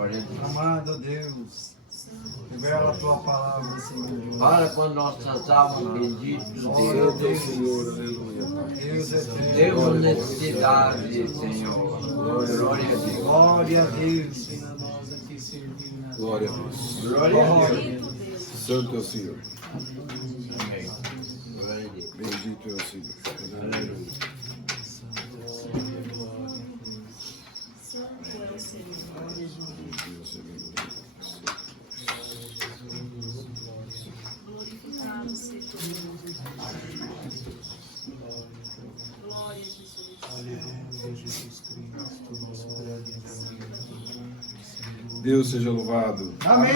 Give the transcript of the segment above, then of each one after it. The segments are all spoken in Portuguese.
Amado Deus, revela a tua palavra, Senhor. Fala quando nós cantamos bendito Deus, Senhor, aleluia. Deus eterno. temos necessidade, Senhor. Glória a Deus. Glória a Deus. Glória a Deus. Glória a Deus. Santo é o Senhor. Amém. Glória a Deus. Bendito é o Senhor. Deus seja louvado. Amém.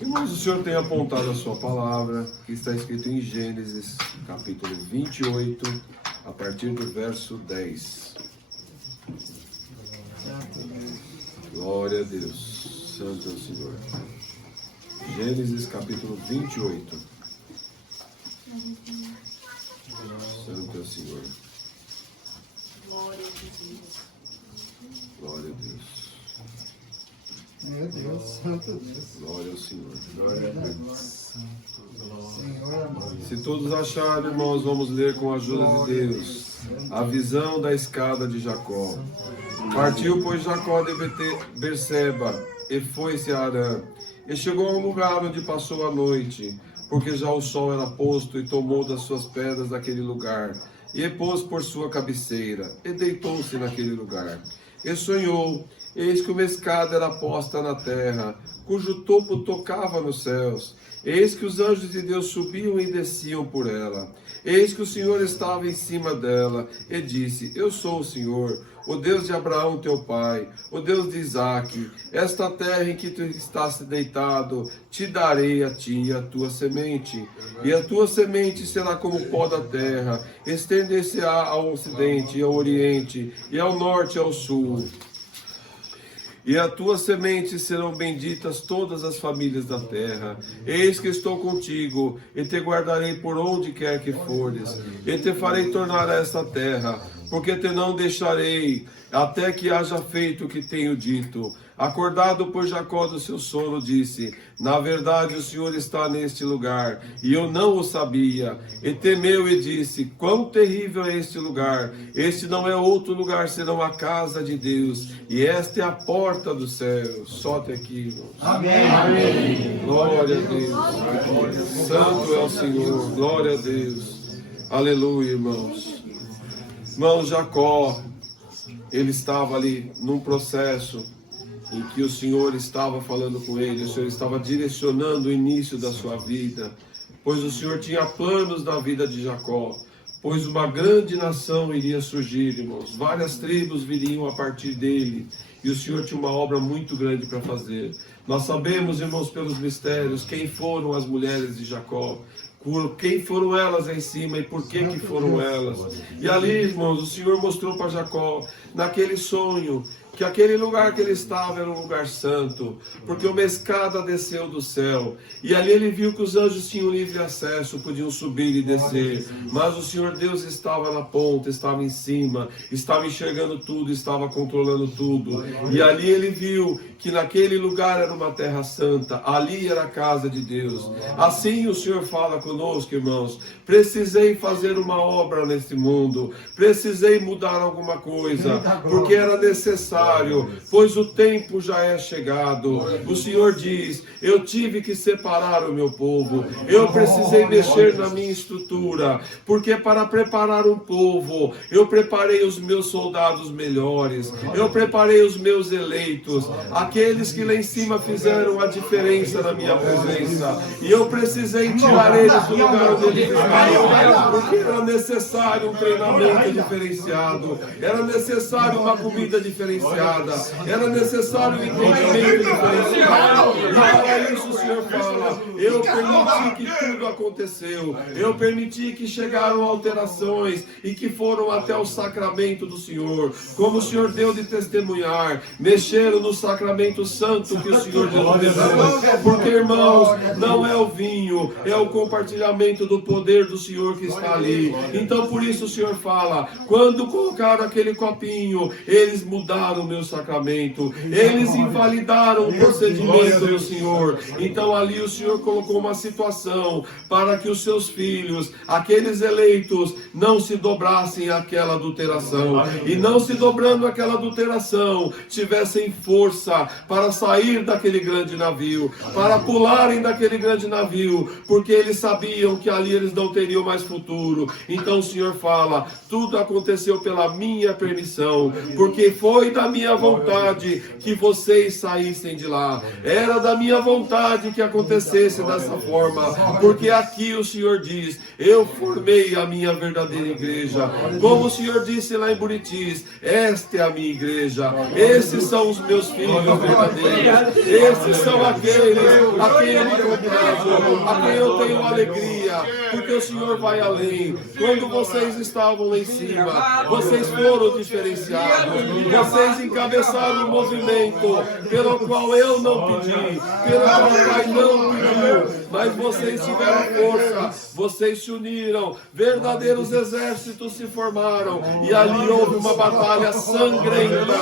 Irmãos, o Senhor tem apontado a sua palavra, que está escrito em Gênesis, capítulo 28, a partir do verso 10. Glória a Deus. Santo é o Senhor. Gênesis, capítulo 28. Santo é o Senhor. Glória a Deus. Meu Deus, santo Deus. Glória ao Senhor. Glória a Deus. Senhor amado. Se todos acharem, irmãos, vamos ler com a ajuda de Deus a visão da escada de Jacó. Partiu, pois, Jacó de Berseba e foi-se a Harã. E chegou a um lugar onde passou a noite, porque já o sol era posto, e tomou das suas pedras daquele lugar, e pôs por sua cabeceira, e deitou-se naquele lugar. E sonhou, eis que uma escada era posta na terra, cujo topo tocava nos céus. Eis que os anjos de Deus subiam e desciam por ela. Eis que o Senhor estava em cima dela, e disse: Eu sou o Senhor, o Deus de Abraão teu pai, o Deus de Isaque. Esta terra em que tu estás deitado, te darei a ti e a tua semente. E a tua semente será como o pó da terra, estender-se-á ao ocidente e ao oriente, e ao norte e ao sul. E a tua semente serão benditas todas as famílias da terra. Eis que estou contigo, e te guardarei por onde quer que fores, e te farei tornar a esta terra, porque te não deixarei, até que haja feito o que tenho dito. Acordado por Jacó do seu sono, disse: Na verdade o Senhor está neste lugar, e eu não o sabia. E temeu e disse: Quão terrível é este lugar! Este não é outro lugar senão a casa de Deus, e esta é a porta do céu. Só até aqui, irmãos. Amém. Amém. Glória a Deus. Santo é o Senhor. Glória a Deus. Aleluia, irmãos. Irmão Jacó, ele estava ali num processo em que o Senhor estava falando com ele, o Senhor estava direcionando o início da sua vida, pois o Senhor tinha planos na vida de Jacó, pois uma grande nação iria surgir, irmãos, várias tribos viriam a partir dele, e o Senhor tinha uma obra muito grande para fazer. Nós sabemos, irmãos, pelos mistérios, quem foram as mulheres de Jacó, quem foram elas em cima e por que foram elas. E ali, irmãos, o Senhor mostrou para Jacó, naquele sonho, que aquele lugar que ele estava era um lugar santo, porque uma escada desceu do céu, e ali ele viu que os anjos tinham livre acesso, podiam subir e descer, mas o Senhor Deus estava na ponta, estava em cima, estava enxergando tudo, estava controlando tudo, e ali ele viu que naquele lugar era uma terra santa, ali era a casa de Deus. Assim o Senhor fala conosco, irmãos: precisei fazer uma obra nesse mundo, precisei mudar alguma coisa, porque era necessário, pois o tempo já é chegado. O Senhor diz: eu tive que separar o meu povo, eu precisei mexer na minha estrutura, porque para preparar um povo, eu preparei os meus soldados melhores, eu preparei os meus eleitos, aqueles que lá em cima fizeram a diferença na minha presença, e eu precisei tirar eles do lugar onde eles estavam, porque era necessário um treinamento diferenciado, era necessário uma comida diferenciada, era necessário um entendimento diferenciado. E para isso o Senhor fala: eu permiti que tudo aconteceu, eu permiti que chegaram alterações e que foram até o sacramento do Senhor, como o Senhor deu de testemunhar, mexeram no sacramento santo que o Senhor Jesus deixou, porque, irmãos, não é o vinho, é o compartilhamento do poder do Senhor que está ali. Então por isso o Senhor fala, quando colocaram aquele copinho, eles mudaram o meu sacramento, eles invalidaram o procedimento do Senhor. Então ali o Senhor colocou uma situação para que os seus filhos, aqueles eleitos, não se dobrassem àquela adulteração, e não se dobrando àquela adulteração, tivessem força para sair daquele grande navio, para pularem daquele grande navio, porque eles sabiam que ali eles não teriam mais futuro. Então o Senhor fala, tudo aconteceu pela minha permissão, porque foi da minha vontade que vocês saíssem de lá, era da minha vontade que acontecesse dessa forma, porque aqui o Senhor diz, eu formei a minha verdadeira igreja, como o Senhor disse lá em Buritis, esta é a minha igreja, esses são os meus filhos verdadeiros, esses são aqueles a quem eu me comprazo, a quem eu tenho alegria, porque o Senhor vai além. Quando vocês estavam lá em cima, vocês foram diferenciados, vocês encabeçaram um movimento pelo qual eu não pedi, pelo qual o Pai não pediu, mas vocês tiveram força, vocês se uniram, verdadeiros exércitos se formaram, e ali houve uma batalha sangrenta,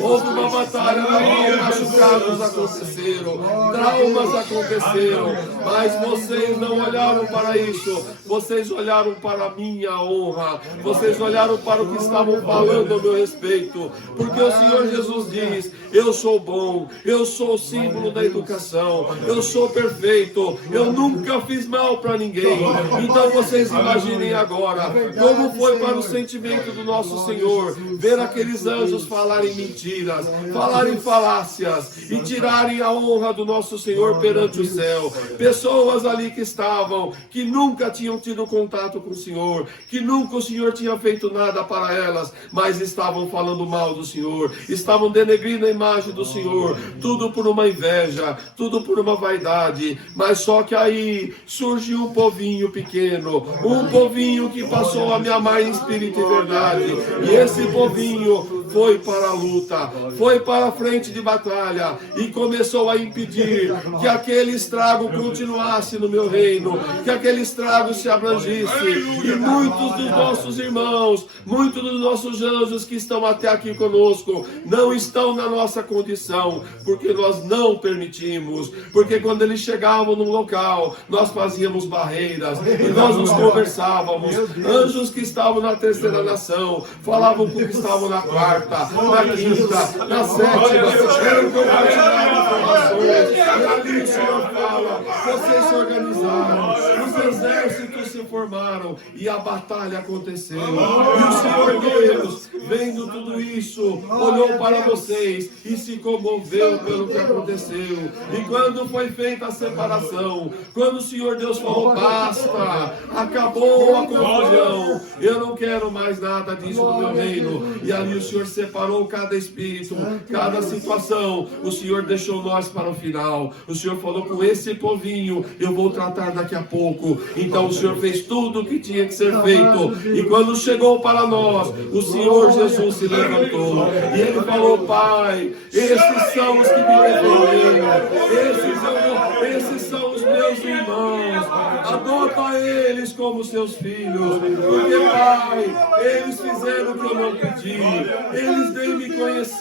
houve uma batalha na qual machucados aconteceram, traumas aconteceram, mas vocês não olharam para isso, vocês olharam para a minha honra, vocês olharam para o que estavam falando a meu respeito, porque o Senhor Jesus diz, eu sou bom, eu sou o símbolo da educação, eu sou perfeito, eu nunca fiz mal para ninguém. Então vocês imaginem agora como foi para o sentimento do nosso Senhor ver aqueles anjos falarem mentiras, falarem falácias e tirarem a honra do nosso Senhor perante o céu. Pessoas ali que estavam, que nunca tinham tido contato com o Senhor, que nunca o Senhor tinha feito nada para elas, mas estavam falando mal do Senhor, estavam denegrindo a imagem do Senhor, tudo por uma inveja, tudo por uma vaidade. Mas só que aí surgiu um povinho pequeno, um povinho que passou a me amar em espírito e verdade, e esse povinho foi para a luta, foi para a frente de batalha e começou a impedir que aquele estrago continuasse no meu reino, que aquele estrago se abrangisse. E muitos dos nossos irmãos, muitos dos nossos anjos que estão até aqui conosco, não estão na nossa condição, porque nós não permitimos, porque quando eles chegavam num local, nós fazíamos barreiras e nós nos conversávamos. Anjos que estavam na terceira nação, falavam com o que estavam na quarta, na quinta, na sétima, eram compartilhavam informações, e ali o Senhor fala, vocês se organizaram, os exércitos se formaram, e a batalha aconteceu, e o Senhor Deus, vendo tudo isso, olhou para vocês, e se comoveu pelo que aconteceu, e quando foi feita a separação, quando o Senhor Deus falou, basta, acabou a confusão, eu não quero mais nada disso no meu reino, e ali o Senhor separou cada espírito, cada situação, o Senhor deixou nós para o final, o Senhor falou, com esse povinho eu vou tratar daqui a pouco. Então o Senhor fez tudo o que tinha que ser feito, e quando chegou para nós, o Senhor Jesus se levantou, e Ele falou, Pai, esses são os que me defenderam, esses são os meus irmãos, adota eles como seus filhos, porque Pai, eles fizeram o que eu não pedi, eles nem me conheciam.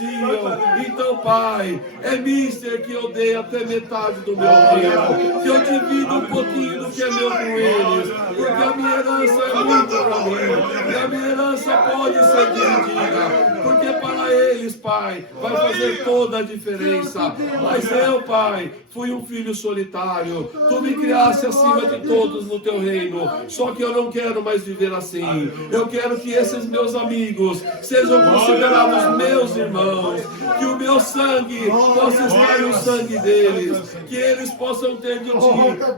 Então Pai, é mister que eu dei até metade do meu reino, que eu divido um pouquinho do que é meu com eles, porque a minha herança é muito para mim, e a minha herança pode ser dividida, porque para eles, Pai, vai fazer toda a diferença. Mas eu, Pai, fui um filho solitário, tu me criaste acima de todos no teu reino, só que eu não quero mais viver assim. Eu quero que esses meus amigos sejam considerados meus irmãos, que o meu sangue possa estar no sangue deles, que eles possam ter de ti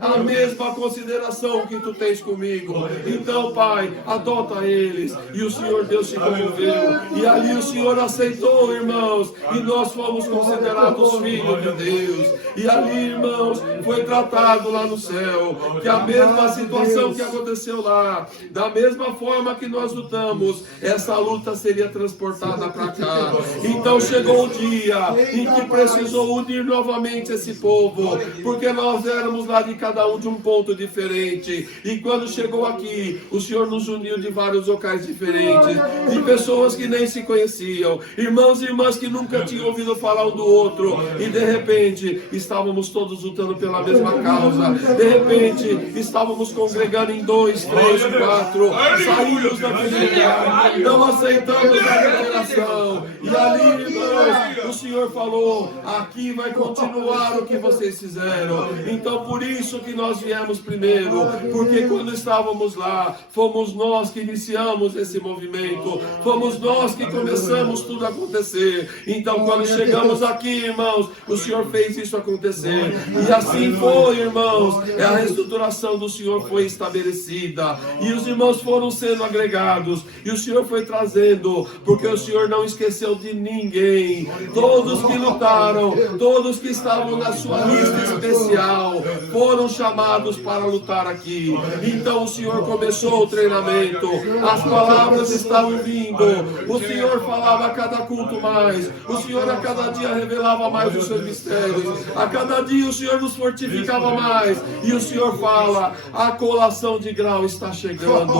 a mesma consideração que tu tens comigo. Então, Pai, adota eles. E o Senhor Deus se comoveu, e ali o Senhor aceitou aceitou, irmãos, e nós fomos considerados filhos de Deus. E ali, irmãos, foi tratado lá no céu, que a mesma situação que aconteceu lá, da mesma forma que nós lutamos, essa luta seria transportada para cá. Então chegou o dia em que precisou unir novamente esse povo, porque nós éramos lá de cada um de um ponto diferente. E quando chegou aqui, o Senhor nos uniu de vários locais diferentes, de pessoas que nem se conheciam, irmãos e irmãs que nunca tinham ouvido falar um do outro, e de repente estávamos todos lutando pela mesma causa. De repente estávamos congregando em 2, 3, 4, saímos daquele lugar, não aceitamos a revelação, e ali, irmãos, o Senhor falou: aqui vai continuar o que vocês fizeram. Então por isso que nós viemos primeiro, porque quando estávamos lá, fomos nós que iniciamos esse movimento, fomos nós que começamos tudo a acontecer. Então quando chegamos aqui, irmãos, o Senhor fez isso acontecer, e assim foi, irmãos. A reestruturação do Senhor foi estabelecida, e os irmãos foram sendo agregados, e o Senhor foi trazendo, porque o Senhor não esqueceu de ninguém. Todos que lutaram, todos que estavam na sua lista especial, foram chamados para lutar aqui. Então o Senhor começou o treinamento, as palavras estavam vindo, o Senhor falava a cada culto mais, o Senhor a cada dia revelava mais os seus mistérios, a cada dia o Senhor nos fortificava mais, e o Senhor fala: a colação de grau está chegando,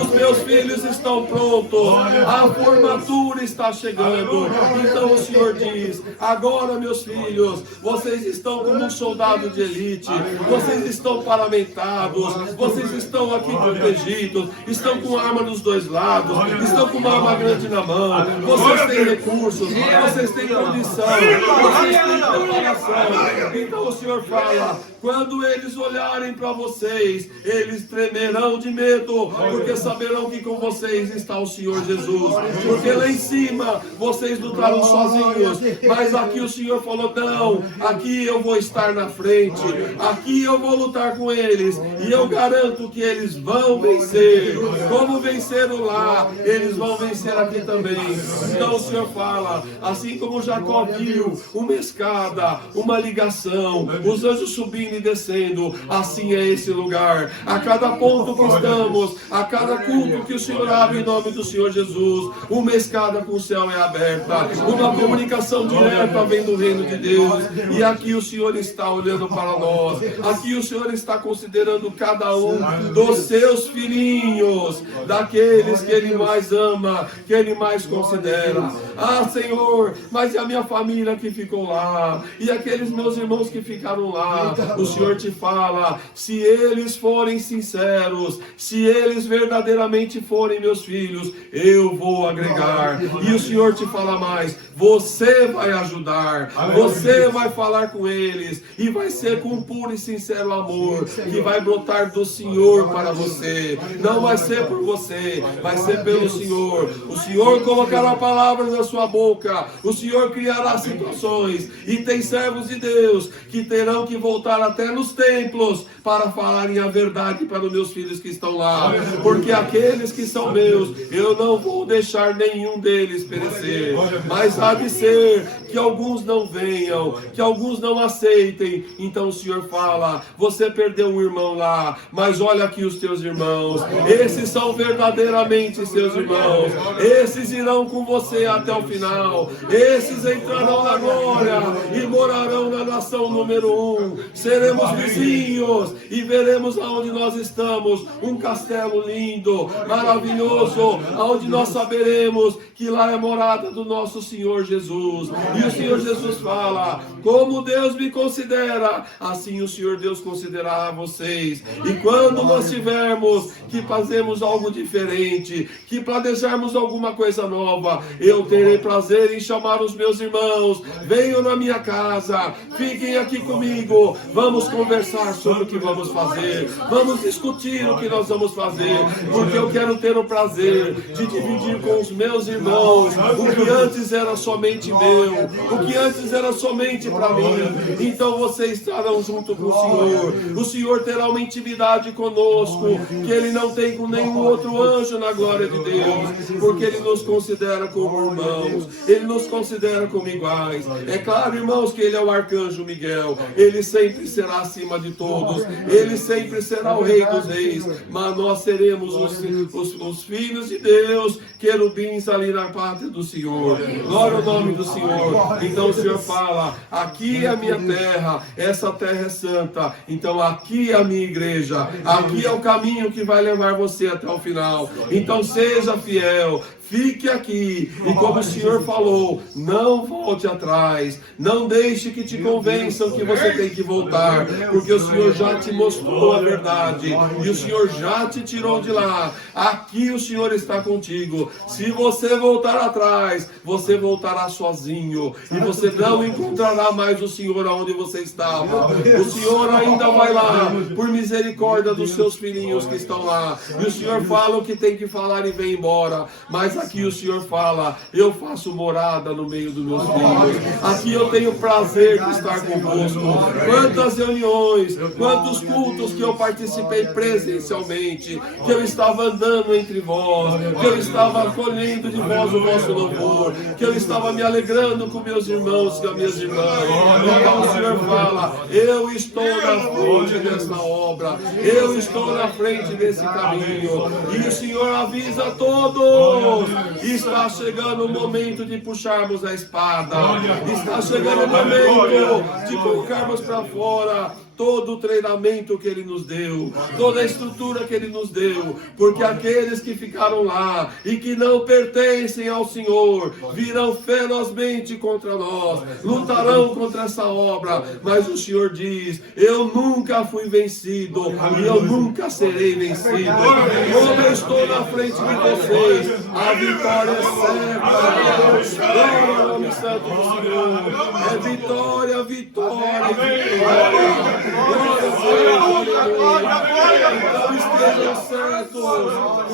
os meus filhos estão prontos, a formatura está chegando. Então o Senhor diz: agora, meus filhos, vocês estão como um soldado de elite, vocês estão paramentados, vocês estão aqui protegidos, estão com arma nos dois lados, estão com uma arma grande na mão, vocês têm recursos, vocês têm condição, vocês têm preparação. Então o Senhor fala: quando eles olharem para vocês, eles tremerão de medo, porque saberão que com vocês está o Senhor Jesus. Porque lá em cima vocês lutaram sozinhos, mas aqui o Senhor falou: não, aqui eu vou estar na frente, aqui eu vou lutar com eles, e eu garanto que eles vão vencer. Como venceram lá, eles vão vencer aqui também. Então o Senhor fala: assim como Jacó viu uma escada, uma ligação, os anjos subindo e descendo, assim é esse lugar. A cada ponto que estamos, a cada culto que o Senhor abre em nome do Senhor Jesus, uma escada com o céu é aberta, uma comunicação direta vem do reino de Deus. E aqui o Senhor está olhando para nós, aqui o Senhor está considerando cada um dos seus filhinhos, daqueles que Ele mais ama, que Ele mais considera. Ah, Senhor, mas e a minha família que ficou lá? E aqueles meus irmãos que ficaram lá? O Senhor te fala: se eles forem sinceros, se eles verdadeiramente forem meus filhos, eu vou agregar. E o Senhor te fala mais: você vai ajudar, você vai falar com eles, e vai ser com puro e sincero amor que vai brotar do Senhor para você. Não vai ser por você, vai ser pelo Senhor. O Senhor colocará palavras na sua boca, o Senhor criará situações, e tem servos de Deus que terão que voltar até nos templos para falarem a verdade para os meus filhos que estão lá, porque aqueles que são meus, eu não vou deixar nenhum deles perecer. Mas há de ser que alguns não venham, que alguns não aceitem. Então o Senhor fala: você perdeu um irmão lá, mas olha aqui os teus irmãos, esses são verdadeiramente seus irmãos, esses irão com você até o final, esses entrarão na glória e morarão na nação número 1, seremos vizinhos e veremos aonde nós estamos um castelo lindo, maravilhoso, aonde nós saberemos que lá é morada do nosso Senhor Jesus. E o Senhor Jesus fala: como Deus me considera, assim o Senhor Deus considerará vocês. E quando nós tivermos que fazermos algo diferente, que planejarmos alguma coisa nova, eu terei prazer em chamar os meus irmãos: venham na minha casa, fiquem aqui comigo. Vamos conversar sobre o que vamos fazer. Vamos discutir o que nós vamos fazer. Porque eu quero ter o prazer de dividir com os meus irmãos o que antes era somente meu, o que antes era somente para mim. Então vocês estarão junto com o Senhor. O Senhor terá uma intimidade conosco que Ele não tem com nenhum outro anjo na glória de Deus, porque Ele nos considera como irmãos, Ele nos considera como iguais. É claro, irmãos, que Ele é o arcanjo Miguel. Ele sempre será acima de todos. Ele sempre será o Rei dos Reis. Mas nós seremos os filhos de Deus, querubins ali na pátria do Senhor. Glória ao nome do Senhor. Então o Senhor fala: aqui é a minha terra, essa terra é santa. Então aqui é a minha igreja, aqui é o caminho que vai levar você até o final. Então seja fiel. Fique aqui, e como o Senhor falou, não volte atrás, não deixe que te convençam que você tem que voltar, porque o Senhor já te mostrou a verdade, e o Senhor já te tirou de lá. Aqui o Senhor está contigo. Se você voltar atrás, você voltará sozinho, e você não encontrará mais o Senhor aonde você estava. O Senhor ainda vai lá, por misericórdia dos seus filhinhos que estão lá, e o Senhor fala o que tem que falar e vem embora. Mas aqui o Senhor fala: eu faço morada no meio dos meus filhos. Aqui eu tenho prazer de estar convosco. Quantas reuniões, quantos cultos que eu participei presencialmente, que eu estava andando entre vós, que eu estava colhendo de vós o vosso louvor, que eu estava me alegrando com meus irmãos e com as minhas irmãs. Então o Senhor fala: eu estou na frente dessa obra, eu estou na frente desse caminho. E o Senhor avisa a todos: está chegando o momento de puxarmos a espada. Está chegando o momento de colocarmos para fora todo o treinamento que Ele nos deu, toda a estrutura que Ele nos deu, porque aqueles que ficaram lá e que não pertencem ao Senhor virão ferozmente contra nós, lutarão contra essa obra. Mas o Senhor diz: eu nunca fui vencido e eu nunca serei vencido. Como eu estou na frente de vocês, a vitória é certa. Glória ao nome santo do Senhor. É vitória, vitória, vitória. Então estejam certos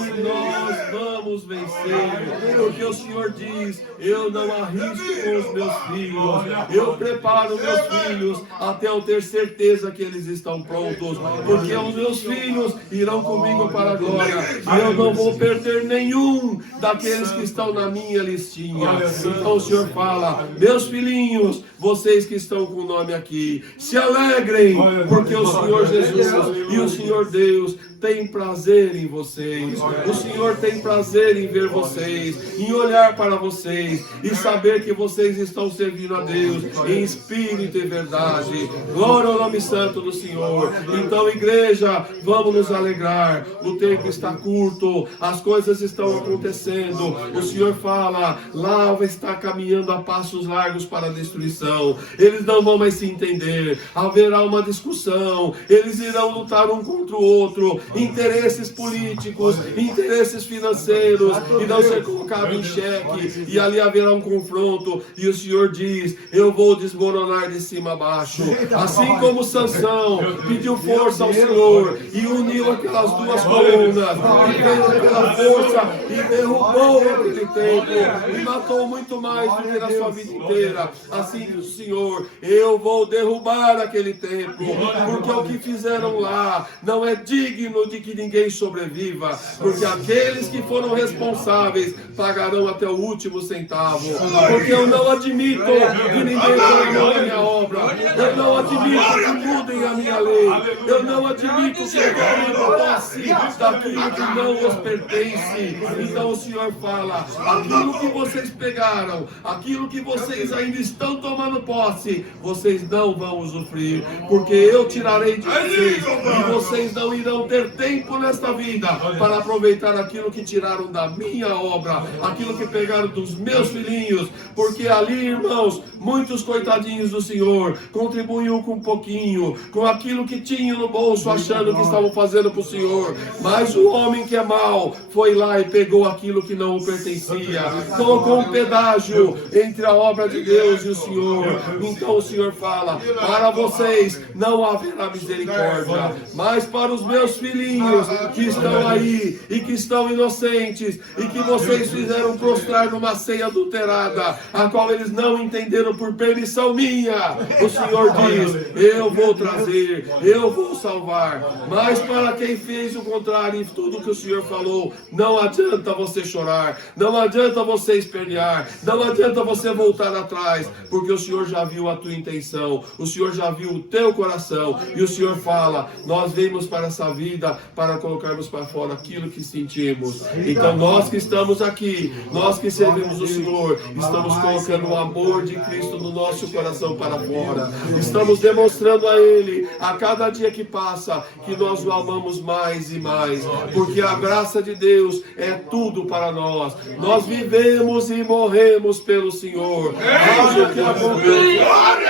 que nós vamos vencer, porque o Senhor diz: eu não arrisco com os meus filhos, eu preparo meus filhos até eu ter certeza que eles estão prontos, porque os meus filhos irão comigo para a glória, e eu não vou perder nenhum daqueles que estão na minha listinha. Então o Senhor fala: meus filhinhos, vocês que estão com o nome aqui, se alegrem, porque o Senhor Jesus e o Senhor Deus tem prazer em vocês. O Senhor tem prazer em ver vocês, em olhar para vocês e saber que vocês estão servindo a Deus em espírito e verdade. Glória ao nome santo do Senhor. Então, igreja, vamos nos alegrar. O tempo está curto, as coisas estão acontecendo. O Senhor fala: lá está caminhando a passos largos para a destruição. Eles não vão mais se entender. Haverá uma discussão. Eles irão lutar um contra o outro. Interesses políticos, interesses financeiros irão ser colocados em xeque, e ali haverá um confronto, e o Senhor diz: eu vou desmoronar de cima a baixo. Assim como Sansão pediu força ao Senhor e uniu aquelas duas colunas e fez aquela força e derrubou aquele templo e matou muito mais do que na sua vida inteira, assim diz o Senhor: eu vou derrubar aquele templo, porque o que fizeram lá não é digno de que ninguém sobreviva, porque aqueles que foram responsáveis pagarão até o último centavo, porque eu não admito que ninguém ponha a mão na minha obra, eu não admito que mudem a minha lei, eu não admito que eu tome posse daquilo que não os pertence. Então o Senhor fala: aquilo que vocês pegaram, aquilo que vocês ainda estão tomando posse, vocês não vão usufruir, porque eu tirarei de vocês, e vocês não irão ter tempo nesta vida para aproveitar aquilo que tiraram da minha obra, aquilo que pegaram dos meus filhinhos, porque ali, irmãos, muitos coitadinhos do Senhor, com contribuiu com um pouquinho, com aquilo que tinha no bolso, achando que estavam fazendo para o Senhor. Mas o homem que é mau foi lá e pegou aquilo que não o pertencia, colocou um pedágio entre a obra de Deus e o Senhor. Então o Senhor fala: para vocês não haverá misericórdia, mas para os meus filhinhos que estão aí e que estão inocentes e que vocês fizeram prostrar numa ceia adulterada, a qual eles não entenderam por permissão minha, o Senhor diz: eu vou trazer, eu vou salvar. Mas para quem fez o contrário em tudo que o Senhor falou, não adianta você chorar, não adianta você espernear, não adianta você voltar atrás, porque o Senhor já viu a tua intenção, o Senhor já viu o teu coração, e o Senhor fala: nós vimos para essa vida para colocarmos para fora aquilo que sentimos. Então nós que estamos aqui, nós que servimos o Senhor, estamos colocando o amor de Cristo no nosso coração para fora, estamos demonstrando a Ele a cada dia que passa que nós o amamos mais e mais, porque a graça de Deus é tudo para nós. Nós vivemos e morremos pelo Senhor. Seja o que aconteça,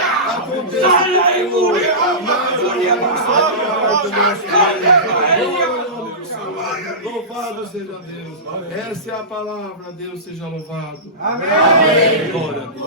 louvado seja Deus. Essa é a palavra. Deus seja louvado. Amém. Glória a Deus.